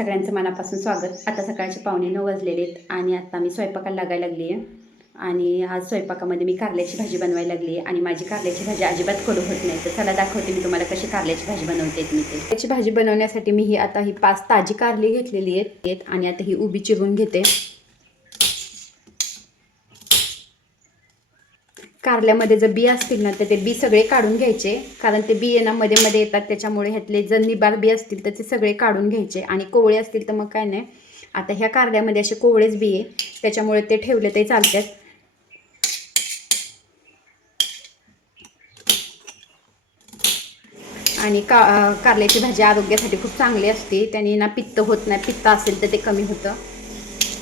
सगळ्यांचं मनापासून स्वागत. आता सकाळचे पावणे नऊ वाजलेले आहेत आणि आता मी स्वयंपाकाला लागायला लागली आहे. आणि आज स्वयंपाकामध्ये मी कारल्याची भाजी बनवायला लागली आहे. आणि माझी कारल्याची भाजी अजिबात कडू होत नाही. तर चला दाखवते मी तुम्हाला कशी कारल्याची भाजी बनवते मी ते. त्याची भाजी बनवण्यासाठी मी ही आता ही पाच ताजी कारली घेतलेली आहेत आहेत. आणि आता ही उभी चिरून घेते. कारल्यामध्ये जर बी असतील ना तर ते बी सगळे काढून घ्यायचे. कारण ते बी ना मध्ये मध्ये येतात त्याच्यामुळे ह्यातले जर निबार बी असतील तर ते सगळे काढून घ्यायचे. आणि कोवळे असतील तर मग काय नाही. आता ह्या कारल्यामध्ये असे कोवळेच बी आहे त्याच्यामुळे ते ठेवले तरी चालतात. आणि का कारल्याची भाजी आरोग्यासाठी खूप चांगली असते. त्याने ना पित्त होत नाही. पित्त असेल तर ते कमी होतं.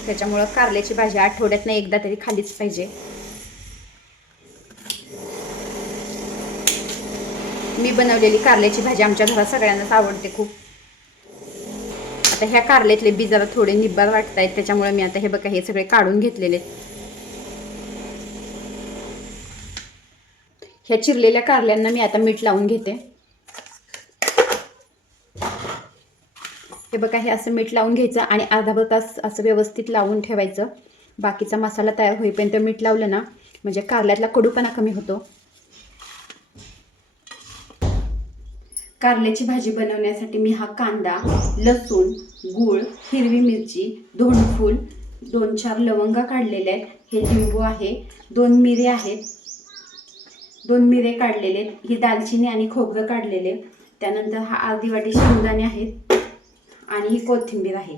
त्याच्यामुळं कारल्याची भाजी आठवड्यातनं एकदा तरी खालीच पाहिजे. मी बनवलेली कारल्याची भाजी आमच्या घरात सगळ्यांनाच आवडते खूप. आता ह्या कारल्यातले बी जरा थोडे निब्बार वाटत आहेत त्याच्यामुळे मी आता हे बघा हे सगळे काढून घेतलेले. आहेत ह्या चिरलेल्या कारल्यांना मी आता मीठ लावून घेते. हे बघा हे असं मीठ लावून घ्यायचं आणि अर्धाभर तास असं व्यवस्थित लावून ठेवायचं. बाकीचा मसाला तयार होईपर्यंत मीठ लावलं ना म्हणजे कारल्यातला कडूपणा कमी होतो. कारल्याची भाजी बनवण्यासाठी मी हा कांदा लसूण गूळ हिरवी मिरची धोंडफूल दोन चार लवंगा काढलेल्या आहेत. हे लिंबू आहे दोन मिरे आहेत. दोन मिरे काढलेले आहेत. ही दालचिनी आणि खोबरं काढलेले त्यानंतर हा अर्धी वाटी शेंगदाणे आहेत आणि ही कोथिंबीर आहे.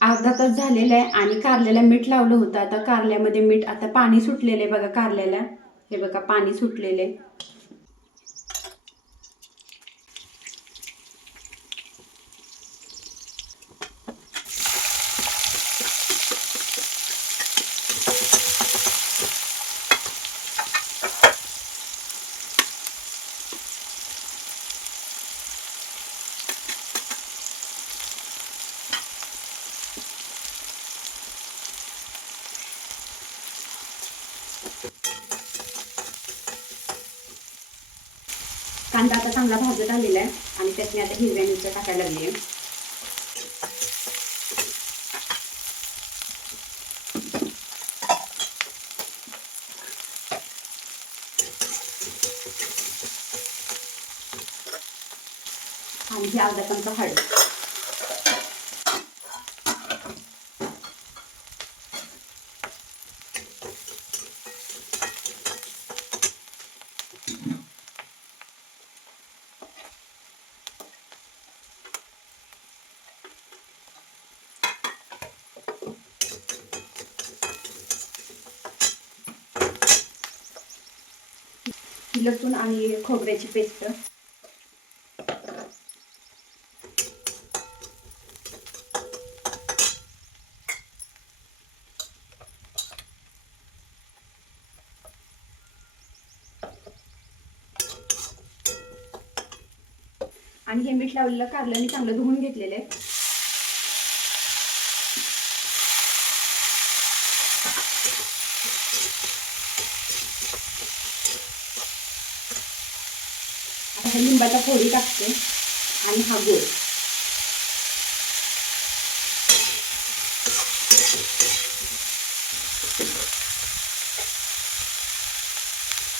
अर्धा तास झालेला आहे आणि कारल्याला मीठ लावलं होतं. आता कारल्यामध्ये मीठ आता पाणी सुटलेलं आहे बघा कारल्याला. हे बघा पाणी सुटलेलं आहे. कांदा आता चांगला भाजत आलेला आहे आणि त्यात मी आता हिरव्या मिरच्या टाकायला लागली आहे. आणि हे अर्धा चमचा हळद. लसूण आणि खोबऱ्याची पेस्ट. आणि हे मीठ लावलेलं कारलं मी चांगलं धुवून घेतलेलं आहे. हे लिंबाचा फोडी टाकते आणि हा गोळ.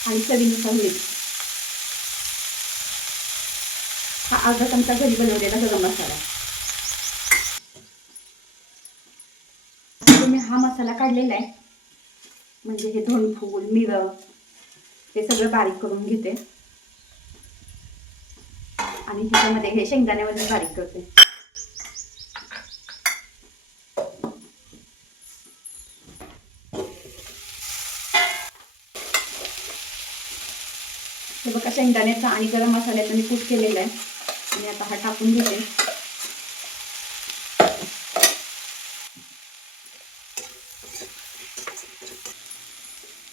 आणि चवीनुसार मीठ. हा अर्धा चमचा घरी बनवलेला गरम मसाला. तुम्ही हा मसाला काढलेला आहे. म्हणजे हे धोणफूल मिरं हे सगळं बारीक करून घेते. आणि ह्याच्यामध्ये हे शेंगदाण्यामध्ये बारीक करते. हे बघा शेंगदाण्याचा आणि गरम मसाल्याचा मी कूट केलेला आहे. आणि आता हा टाकून घेते.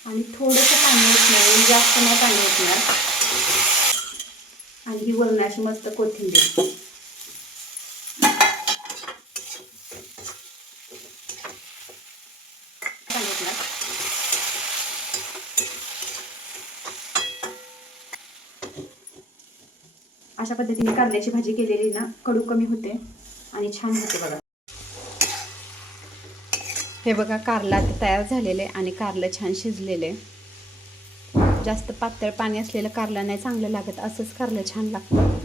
आणि थोडंसं पाणी नाही म्हणजे जास्त नाही पाणी ओतणार. आणि ही वरून अशी मस्त कोथिंबीर. अशा पद्धतीने कारल्याची भाजी केलेली ना कडू कमी होते आणि छान होते बघा. हे बघा कारला तयार झालेले आहे आणि कारलं छान शिजलेले. आहे जास्त पातळ पाणी असलेलं कारलं नाही चांगलं लागत असंच कारलं छान लागतं.